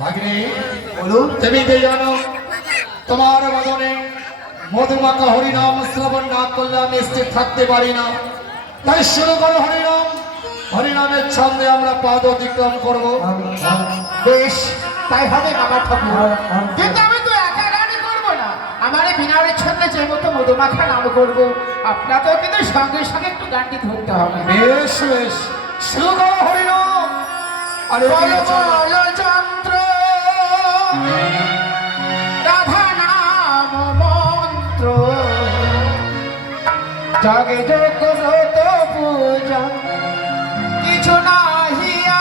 ভাগ্নে বলুন। তুমি তো জানো তোমার বদনে মধুমাখা হরিনাম শ্রবণ না করলে আমি স্থির থাকতে পারি না। তাই শুরু করো হরিনাম। হরিনামের ছন্দে আমরা পদ অতিক্রম করবো। বেশ, তাই হবে বাবা ঠাকুর। কিন্তু আমি তো একা গানে করবো না, আমার এই বিনারের ছন্দে যে মতো মধুমাখা নাম করবো, আপনাকেও কিন্তু সঙ্গে সঙ্গে একটু গানটি ধরতে হবে। বেশ বেশ, শুরু করো হরিনাম। আরে বলো বলো চন্দ্র রাধা নাম মন্ত্র, জগে যোগ ব্রত পূজা কিছু নাহিয়া।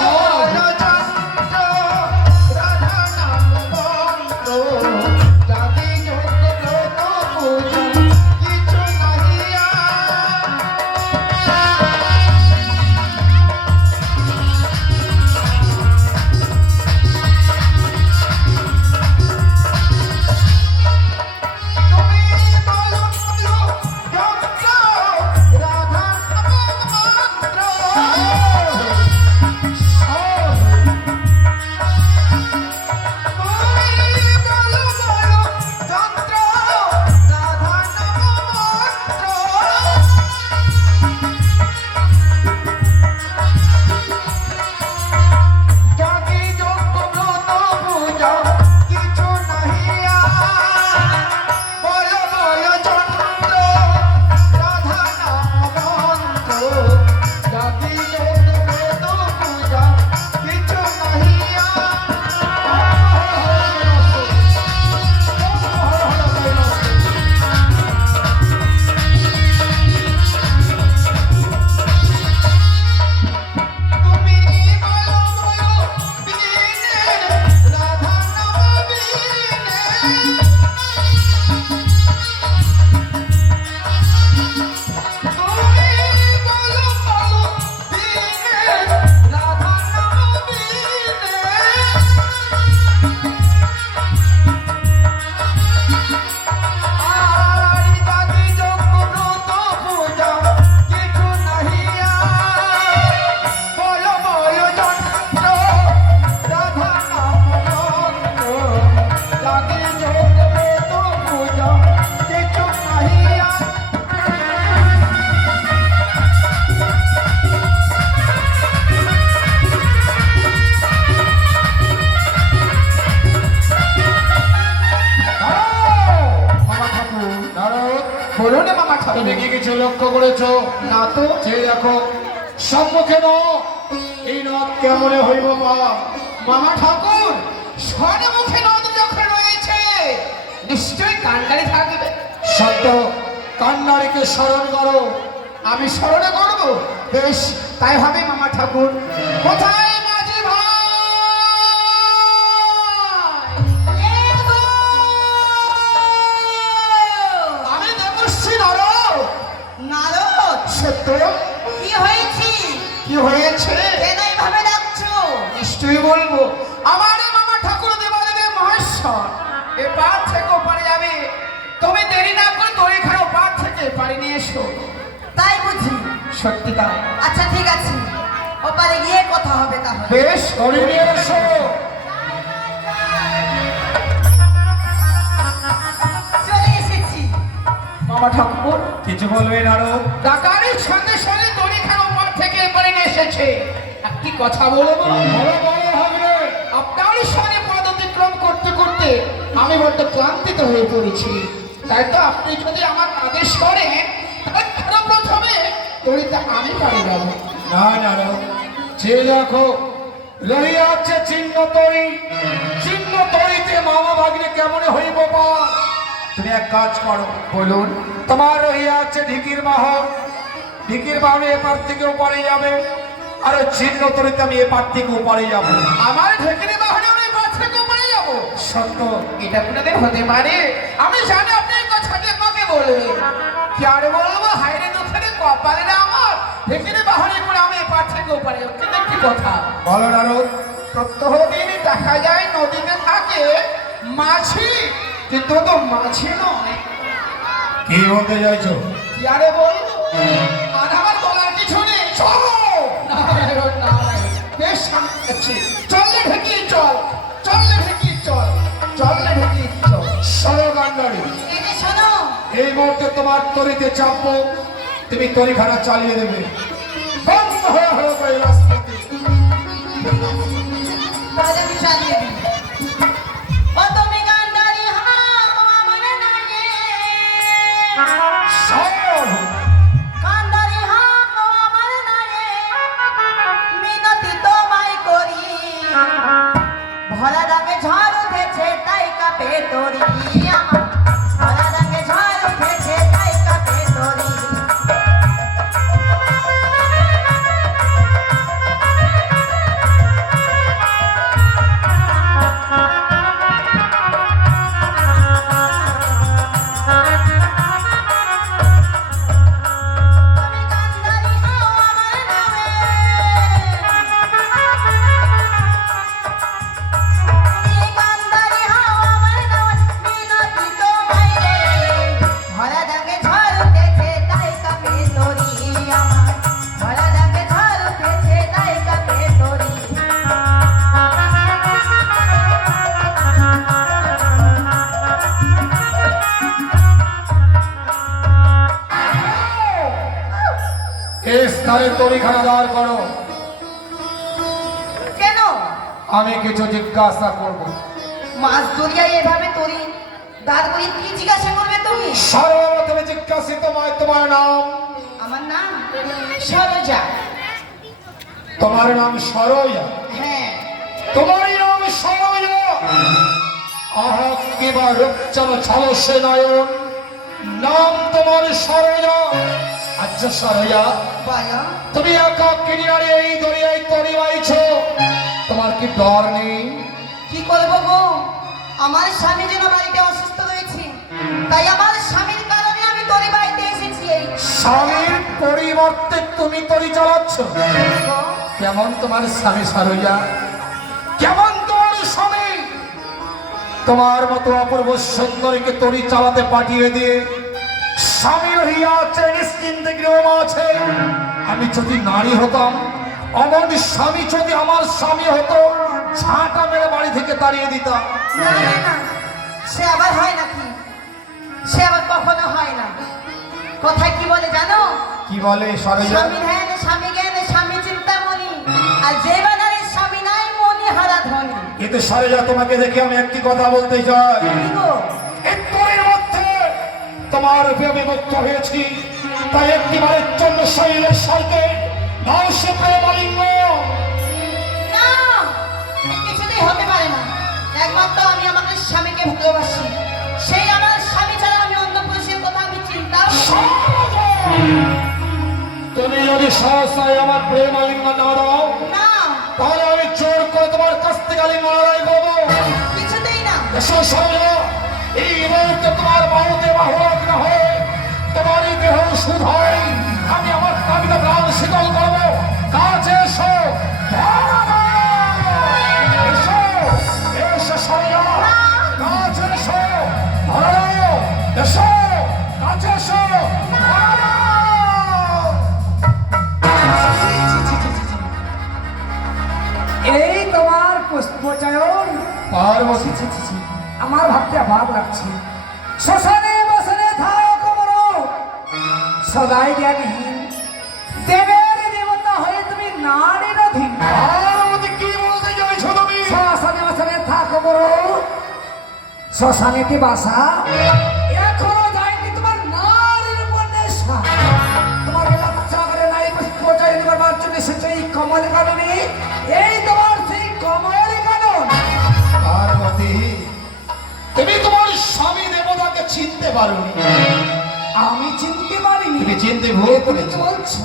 বলো চন্দ্র রাধা নাম মন্ত্র, জগে যোগ ব্রত পূজা কিছু নাহিয়া। বলুন মামা ঠাকুর। তুমি কি কিছু লক্ষ্য করেছো? না তো। যে দেখো সম্মুখে নদ, এই নদ কেমনে হইব মা? মামা ঠাকুর, স্বর্ণমুখী নদ যখন রয়েছে নিশ্চয়ই কান্ডারি থাকবে। সত্য, কান্নারিকে স্মরণ করো। আমি স্মরণে করব। বেশ, তাই হবে মামা ঠাকুর। কোথায় মাঝি ভাই? আমি দেবশ্রী নারদ। নারদ, সত্য? কি হয়েছে? কি হয়েছে? কেন এইভাবে ডাকছো? নিশ্চয়ই বলবো। আমার এই মামা ঠাকুর দেবাদেবের মহেশ্বর এপার থেকে ওপারে যাবে। তুমি দেরি না করে দড়ি খাও, ওপার থেকে এপারে নিয়ে এসো। তাই বুঝি? সত্যি তাই। আচ্ছা ঠিক আছে, ওপারে গিয়ে কথা হবে তাহলে। বেশ, দড়ি নিয়ে এসো। চলে এসেছি। মামা ঠাকুর, কিছু বলবে নারদ? ডাকারির সঙ্গে সঙ্গে দড়ি খাও, ওপার থেকে এপারে নিয়ে এসেছে। একটি কথা বলবো? বলো বলো ভাগ্নে। আপনার সঙ্গে পদ অতিক্রম করতে করতে আমি বড্ড ক্লান্তিত হয়ে পড়েছি। তাই তো আপনি যদি আমার আদেশ করেন তাহলে প্রথমে দড়িতে আমি পারে যাব। না নারদ, যে দেখো রহিয়া আছে চিহ্ন তরি, চিহ্ন তরিতে মামা ভাগ্নে কেমনে হইব মা? তুমি এক কাজ করো। বলুন। তোমার রহিয়া আছে ঢিকির বাহন, ঢিকির বাহনে এপার থেকে ওপারে যাবে, আর ওই চিহ্ন তরিতে আমি এপার থেকে ওপারে যাবো। আমার ঢেকিনি বাহনে আমি বাস থেকে উপরে যাবো। সত্য, এটা কোনোদিন হতে পারে? আমি জানি আপনি এই কথাটি আমাকে বলবেন। কি আর বলবো, হাইরে দুঃখের কপালে না আমার ঢেকিনি বাহনে করে আমি এপার থেকে উপরে যাবো। কিন্তু একটি কথা, বলো নারদ। প্রত্যহ দিন দেখা যায় নদীতে থাকে মাছি, কিন্তু ও তো মাছি নয়। কি বলতে চাইছো? কি আরে বলবো, আর আমার বলার কিছু নেই। চলো। নারায়ণ নারায়ণ। আচ্ছা, চল রে ঢেকি চল, চল রে ঢেকি চল, চল রে ঢেকি চল। সরকান্ডারি এই যে শোনো, এই মুহূর্তে তোমার তরিতে চাপবো, তুমি তরিখানা চালিয়ে দেবে। বন্ধ হয়ে হলো কৈলাসপতি। তাহলে আমি চালিয়ে দিই। ও তুমি গান্ধারী হও আমার নাগে, সব গান্ধারী হও আমার নাগে, মিনতি তোমায় করি, ভরা রঙে ঝড় উঠেছে তাই কাঁপে তরি আমার, ভরা রঙে ঝড় উঠেছে তাই কাঁপে তরি। তুমি গান্ধারী হও আমার নামে, তুমি গান্ধারী হও আমার নামে, মিনতি তোমায় করি, ভরা রঙে ঝড় উঠেছে তাই কাঁপে তরি আমার, ভরা রঙে ঝড় উঠেছে তাই কাঁপে তরি। এই স্থানে তরিখানা দাঁড় করো। কেন আমি কিছু জিজ্ঞাসা করব। মাছ দরিয়ায় এভাবে তরি দাঁড় করিয়ে কি জিজ্ঞাসা করবে তুমি? সর্বপ্রথমে জিজ্ঞাসিত তোমার নাম। আমার নাম সরোজা। তোমার নাম সরয়া? হ্যাঁ, তোমারই নাম সরয়া? আহা কিবা রূপচাল ছলসে নয়ন, নাম তোমার সরয়া। আচ্ছা সরয়া, বলো তুমি একা কিনারে এই দরিয়ায় তরি বাইছো, তোমার কি ডর নেই? কি করবো গো, আমার স্বামী যেন বাড়িতে অসুস্থ রয়েছে, তাই আমার স্বামীর কারণে আমি তরি বাড়িতে এসেছি। এই স্বামীর পরিবর্তে তুমি তরি চালাচ্ছ? গো, কেমন তোমার স্বামী সরয়া? কেমন তোমার স্বামী? তোমার মতো অপূর্ব সুন্দরীকে তরি চালাতে পাঠিয়ে দিয়ে স্বামী রহিয়া আছে, নিশ্চিন্তে গৃহ আছে। আমি যদি নারী হতাম, আমার স্বামী যদি আমার স্বামী হতো, ঝাঁটা মেরে বাড়ি থেকে তাড়িয়ে দিতাম। না না না, সে আবার হয় নাকি? সে আবার কখনো হয় না। কথায় কি বলে জানো? কি বলে সরয়া? স্বামী ধ্যান স্বামী জ্ঞান স্বামী চিন্তামণি, আর যে বানারে স্বামী নাই মনি হারা ধনী। কিন্তু সরয়া, তোমাকে দেখে আমি একটি কথা বলতে চাই। কি গো? এই তরির মধ্যে তোমার প্রেমে মুক্ত হয়েছি, তাই একটিবারের জন্য শরীরের স্বর্গে মানুষের প্রেমালিঙ্গ। না, এ কিছুতেই হতে পারে না। একমাত্র আমি আমার স্বামীকে ভালোবাসি, সেই আমার স্বামী ছাড়া আমি অন্য পুরুষের কথা আমি চিন্তাও করি না। তুমি যদি সহসায় আমার প্রেমালিঙ্গ না দাও, না, তাহলে আমি জোর করে তোমার কাছ থেকে আলিঙ্গ লড়াই করবো। কিছুতেই না। এসো সরয়া, এই মুহূর্তে তোমার বাহুতে বাহুলগ্ন হয়ে তোমার এই দেহ শুধাই আমি আমার কাবিতা প্রাণ শীতল করবো। কাছে এসো, এসো, এসো সরয়া, কাছে এসো, ধরো, এসো, কাছে এসো, ধরো। এই তোমার পুষ্পচয়ন পার্বতী, আমার ভাবতে অভাব লাগছে। শ্মশানে বসনে থাকো বড় সদাই জ্ঞানহীন, দেবের দেবতা হয়ে তুমি নারীর অধীন। পার্বতী, কি বলতে চাইছো তুমি? শ্মশানে বসনে থাকো বড়, শ্মশানেতে বাসা এখনো যায়নি তোমার নারীর উপর নেশা। তোমার বাচ্চা করে নারী পুষ্পচয়ন করবার জন্য এসেছে এই কমল কাননে। এই তোমার সেই কমল কানন। পার্বতী, তুমি তোমার স্বামী দেবতাকে চিনতে পারোনি। আমি চিনতে পারিনি। তুমি চিনতে ভুল তুমি করেছো। কি বলছো?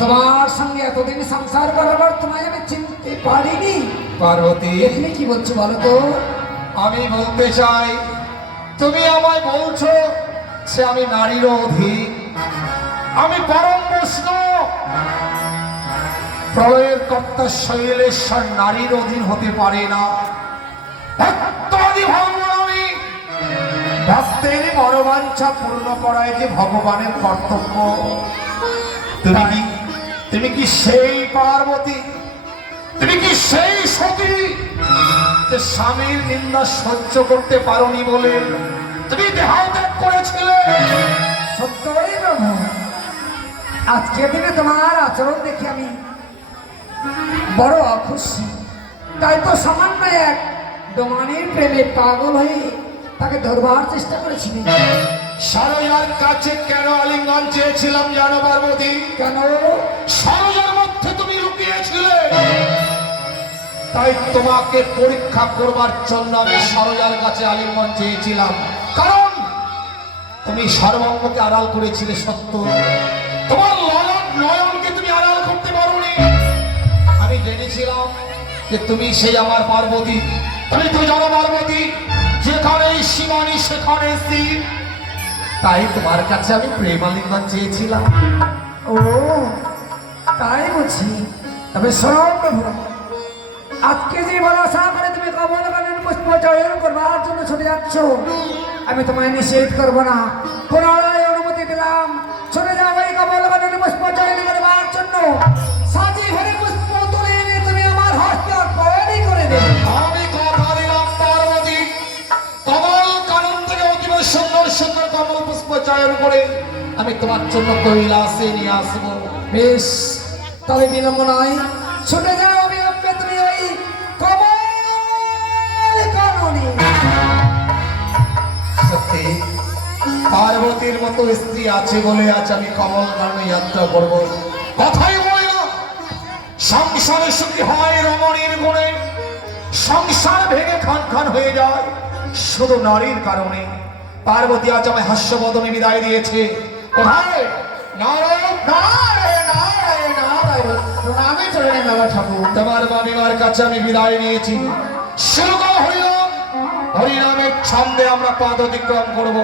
তোমার সঙ্গে এতদিন সংসার করার পর তোমায় আমি চিনতে পারিনি। পার্বতী, তুমি কি বলছো বলো তো? আমি বলতে চাই, তুমি আমায় বলছো সে আমি নারীর অধীন, আমি পরম বৈষ্ণব, প্রলয়ের কর্তা শৈলেশ্বর নারীর অধীন হতে পারে না। ভক্তবাদী ভগবান আমি, ভক্তের মনোবাঞ্ছা পূর্ণ করাই যে ভগবানের কর্তব্য। তুমি কি সেই পার্বতী তুমি কি সেই সতী যে স্বামীর নিন্দা সহ্য করতে পারোনি বলে তুমি দেহাত্যাগ করেছিলে? সত্যই প্রভু, আজকের দিনে তোমার আচরণ দেখে আমি বড় অখুশি। তাই তো সামান্য এক দোমানির প্রেমে পাগল হয়ে তাকে ধরবার চেষ্টা করেছিলি। সরোজার কাছে কেন আলিঙ্গন চেয়েছিলাম জানো পার্বতী? কেন? সরোজার মধ্যে তুমি লুকিয়েছিলে, তাই তোমাকে পরীক্ষা করবার জন্য আমি সরোজার কাছে আলিঙ্গন চেয়েছিলাম। কারণ তুমি সর্বাঙ্গকে আড়াল করেছিলে সত্য, তোমার নয়নকে তুমি আড়াল করতে পারোনি। আমি জেনেছিলাম যে তুমি সেই আমার পার্বতী, তুমি তো জানো পার্বতী, যেখানে শিবানী সেখানে শিব। তাই তোমার কাছে আমি প্রেম আলিঙ্গন চেয়েছিলাম। ও তাই বুঝি। তবে শোনো প্রভু, আজকে যে ভরসা করে তুমি কমলকানন পুষ্প চয়ন করবার জন্য ছুটে যাচ্ছ, আমি তোমায় নিষেধ করবো না, পুনরায় অনুমতি দিলাম। চলে যাও এই কমলকানন পুষ্প চয়ন করবার জন্য। সাজি ভরে পুষ্প তুলে এনে তুমি আমার হস্তে অর্পণই করে দেবে। আমি কথা দিলাম পার্বতী, কমল কানন থেকে অতীব সুন্দর সুন্দর কমল পুষ্প চয়ন করে আমি তোমার জন্য কৈলাসে নিয়ে আসবো। বেশ, তবে বিলম্ব নয়, ছুটে যাও অবিলম্বে তুমি ওই কমলকাননে। সত্যি পার্বতীর মতো স্ত্রী আছে বলে আজ আমি কমল কাননে যাত্রা করবো। কথাই বলে না, সংসারে সুখী হয় রমণীর গুণে, সংসার ভেঙে খান খান হয়ে যায় শুধু নারীর কারণে। পার্বতী আজ আমায় হাস্যবদনে বিদায় দিয়েছে। কোথায়? নারায়ণ নারায়ণ নারায়ণ নারায়ণ, প্রণামে চলে নেন বাবা ঠাকুর। তোমার মামিমার কাছে আমি বিদায় নিয়েছি। শুরু করো হরিনাম, হরিনামের ছন্দে আমরা পদ অতিক্রম করবো।